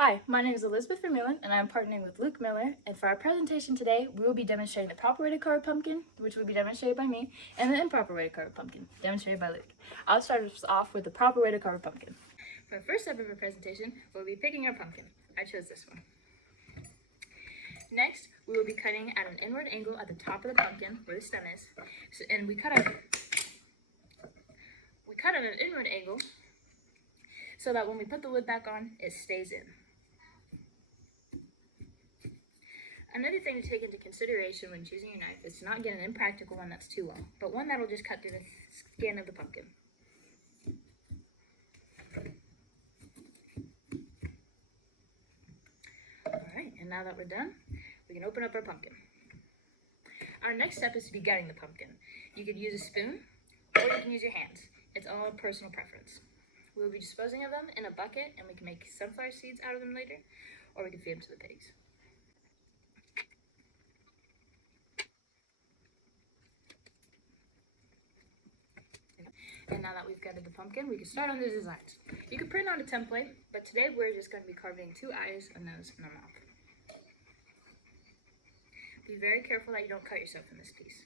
Hi, my name is Elizabeth Vermeulen, and I am partnering with Luke Miller. And for our presentation today, we will be demonstrating the proper way to carve a pumpkin, which will be demonstrated by me, and the improper way to carve a pumpkin, demonstrated by Luke. I'll start us off with the proper way to carve a pumpkin. For the first step of our presentation, we'll be picking our pumpkin. I chose this one. Next, we will be cutting at an inward angle at the top of the pumpkin, where the stem is, and we cut at an inward angle so that when we put the lid back on, it stays in. Another thing to take into consideration when choosing your knife is to not get an impractical one that's too long, but one that'll just cut through the skin of the pumpkin. Alright, and now that we're done, we can open up our pumpkin. Our next step is to be gutting the pumpkin. You could use a spoon, or you can use your hands. It's all personal preference. We will be disposing of them in a bucket, and we can make sunflower seeds out of them later, or we can feed them to the pigs. And now that we've gutted the pumpkin, we can start on the designs. You can print out a template, but today we're just going to be carving 2 eyes, a nose, and a mouth. Be very careful that you don't cut yourself in this piece.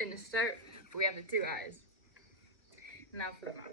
And to start, we have the 2 eyes. Now for the mouth.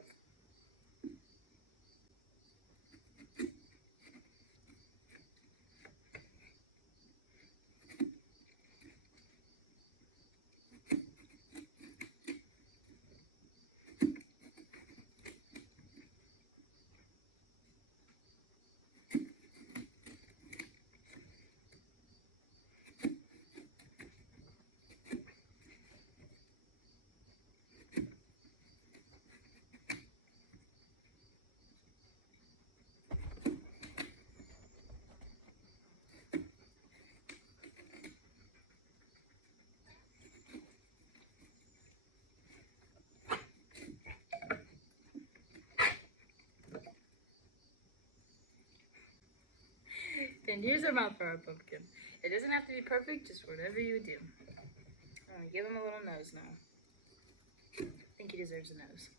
And here's our mouth for our pumpkin. It doesn't have to be perfect, just whatever you do. I'm going to give him a little nose now. I think he deserves a nose.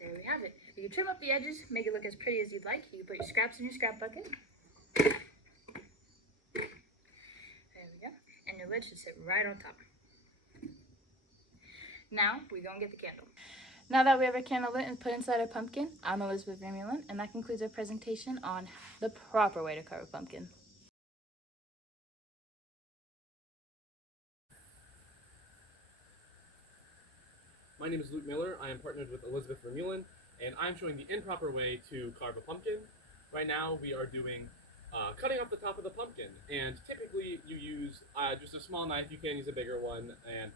There we have it. You can trim up the edges, make it look as pretty as you'd like. You can put your scraps in your scrap bucket. There we go. And your lid should sit right on top. Now, we're going to get the candle. Now that we have our candle lit and put inside our pumpkin, I'm Elizabeth Vermeulen, and that concludes our presentation on the proper way to carve a pumpkin. My name is Luke Miller. I am partnered with Elizabeth Vermeulen, and I'm showing the improper way to carve a pumpkin. Right now, we are doing cutting off the top of the pumpkin, and typically you use just a small knife. You can use a bigger one, and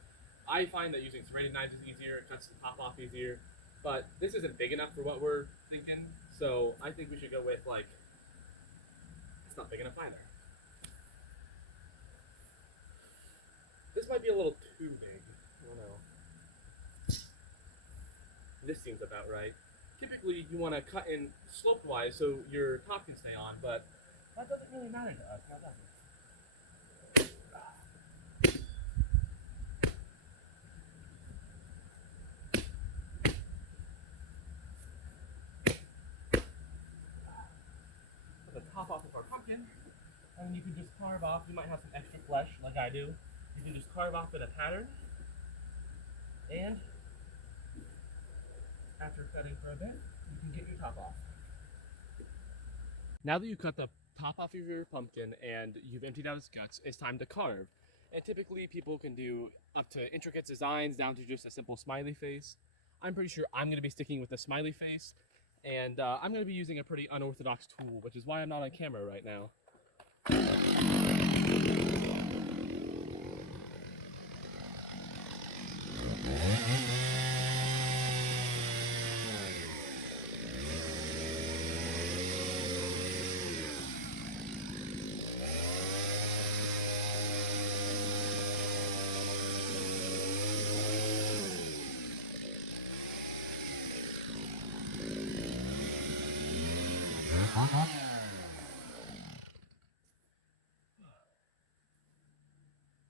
I find that using serrated knives is easier. It cuts the top off easier, but this isn't big enough for what we're thinking, so I think we should go with, like, it's not big enough either. This might be a little too big. I don't know. This seems about right. Typically, you want to cut in slopewise so your top can stay on, but that doesn't really matter to us, now does it? Put the top off of our pumpkin, and you can just carve off. You might have some extra flesh, like I do. You can just carve off with a pattern, and after cutting for a bit, you can get your top off. Now that you've cut the top off of your pumpkin and you've emptied out its guts, it's time to carve. And typically people can do up to intricate designs down to just a simple smiley face. I'm pretty sure I'm going to be sticking with the smiley face, and I'm going to be using a pretty unorthodox tool, which is why I'm not on camera right now.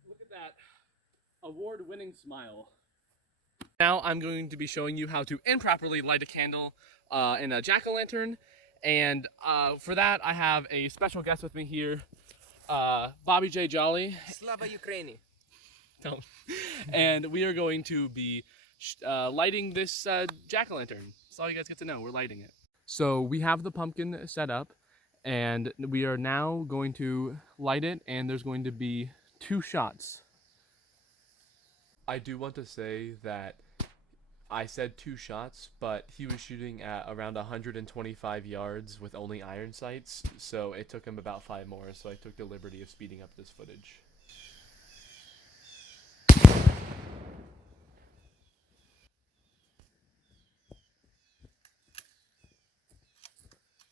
Look at that award-winning smile. Now I'm going to be showing you how to improperly light a candle in a jack-o'-lantern, and for that I have a special guest with me here, Bobby J. Jolly. Slava Ukraini. And we are going to be lighting this jack-o'-lantern. That's all you guys get to know. We're lighting it. So we have the pumpkin set up, and we are now going to light it, and there's going to be 2 shots. I do want to say that I said 2 shots, but he was shooting at around 125 yards with only iron sights, so it took him about 5 more, so I took the liberty of speeding up this footage.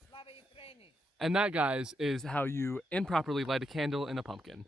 Slava Ukraini. And that, guys, is how you improperly light a candle in a pumpkin.